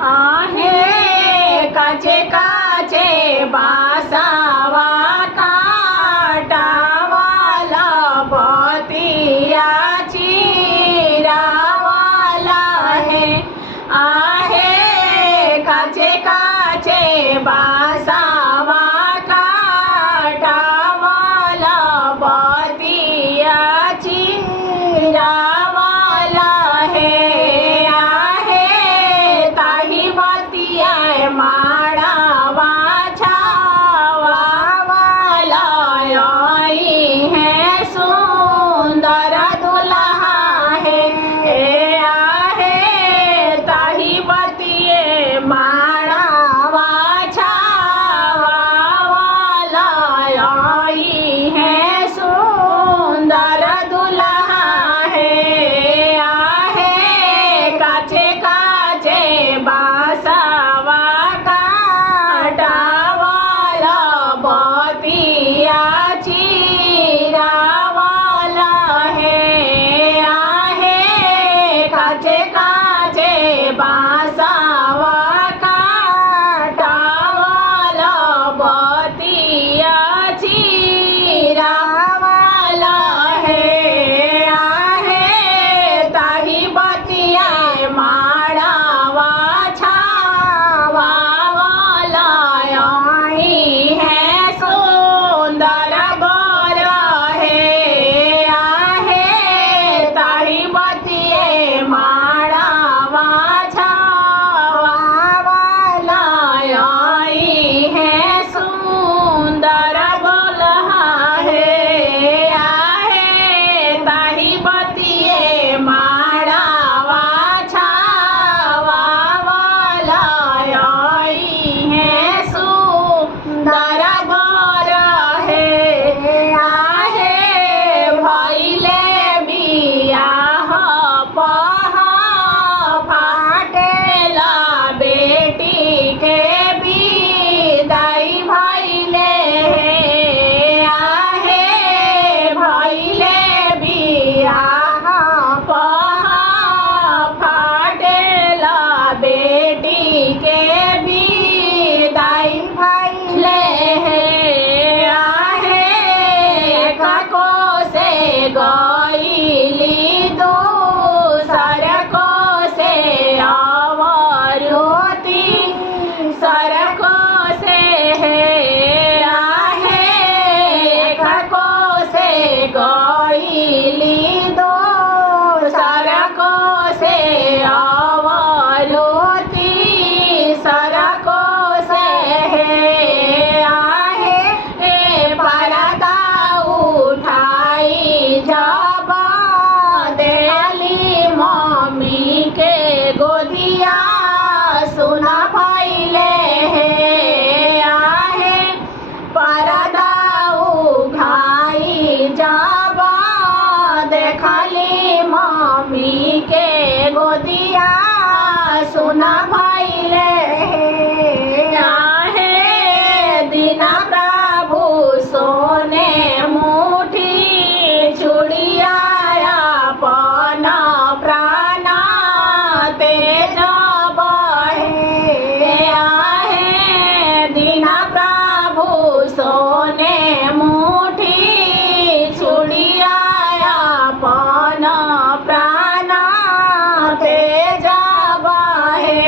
आहे काचे काचे बासावा काटावाला बतिया चिरावाला आहे काचे काचे बासावा काटावाला बतिया चिरावाला माड़ावा छावावाला आई है सुंदर दुल्हा है आहे ताही बतिए माड़ावा छावावाला आई है सुंदर दुल्हा है आहे काचे काचे बासावा बतिया चिरावाला आहे काचे काचे बासावा काटावाला बतिया चिरावाला आहे ताही बतिया माड़ावा छावावाला आई है सुंदर गोर आहे ताही बतिए माड़ावा छावावाला आई है सुंदर गोल्हा आहे ताही बतिए माड़ावा छावावाला आई है सुंदर गोर आहे भइले बियाह पहा फाटेला बेटी के विदाई भइले आहे भइले बियाह पहा फाटेला बेटी के विदाई भइले को से गईली दूसर को से आवरुति सर को से आहे को से गईली दूसर को से आवरुति सर को से आहे परदा उठाई जब देली मम्मी के गोदिया सुना भइले आहे परदा उठाई जब देखली मम्मी के गोदिया सुना भइले आहे दीना प्रभु सोने मुठी चूड़िया अपन प्राण तेज बहे आहे दीना प्रभु सोने मुठी चूड़िया अपन प्राण तेज बहे